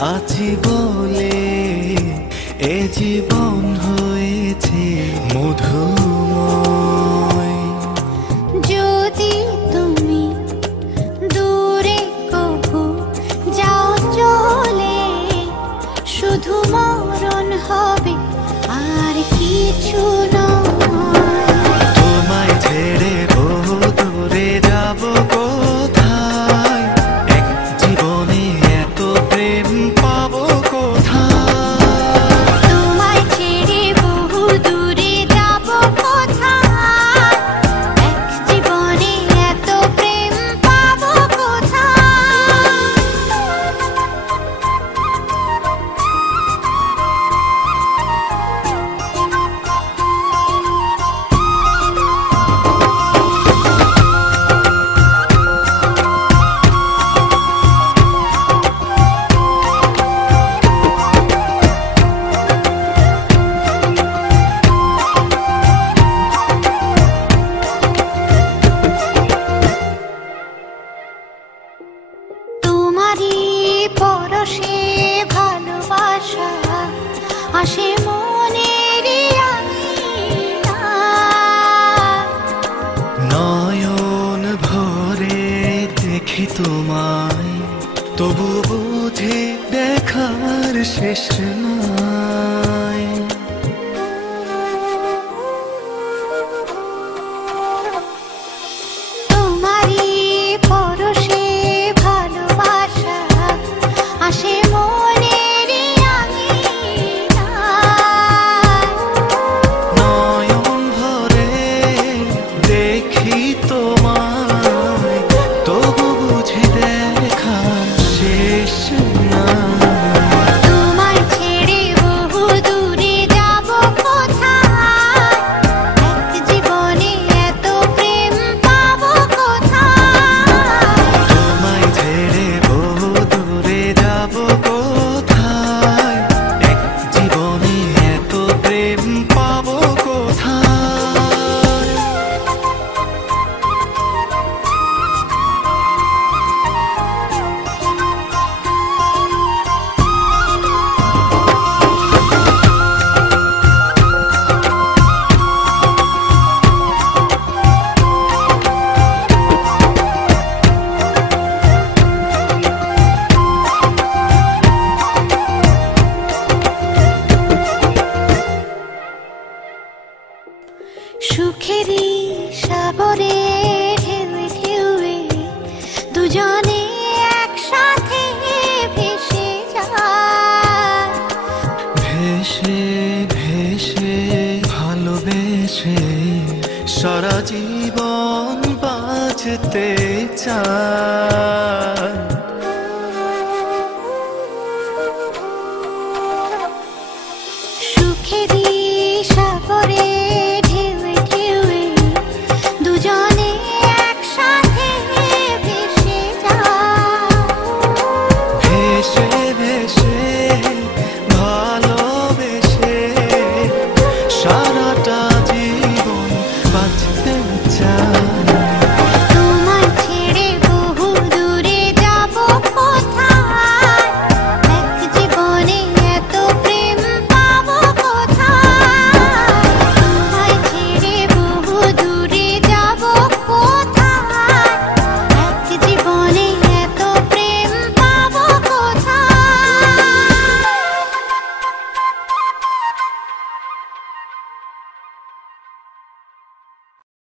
আছি বলে এ জীবন হয়েছে মধুময়। যদি তুমি দূরে কভু যাও চলে, শুধু মরণ হবে আর কিছু নয়। তোমায় ছেড়ে বহু দূরে যাব কোথায়, এক জীবনে এত প্রেম পাবো কোথায়। তোমায় ছেড়ে বহু দূরে যাব কোথায়, এক জীবনে এত প্রেম পাবো কোথায়। তোমারই পরশে ভালোবাসা আসে মনের আঙিনায়। নয়ন ভরে দেখি তোমায়, তবু বুঝি দেখার শেষ নাই। তোমারই পরশে ভালোবাসা আসে মনের আঙিনায়। নয়ন ভরে দেখি তোমায়, তবু বুঝি দেখার শেষ নাই। তোমায় ছেড়ে বহু দূরে যাব কোথায়, এক জীবনে এত প্রেম পাবো কোথায়। তোমায় ছেড়ে বহু দূরে যাব কোথায়, এক জীবনে এত প্রেম পাবো কোথায়। সুখেরই সাগরে ঢেউয়ে ঢেউয়ে দুজনে একসাথে ভেসে যায়। ভেসে ভেসে ভালোবেসে সারা জীবন বাঁচতে চাই।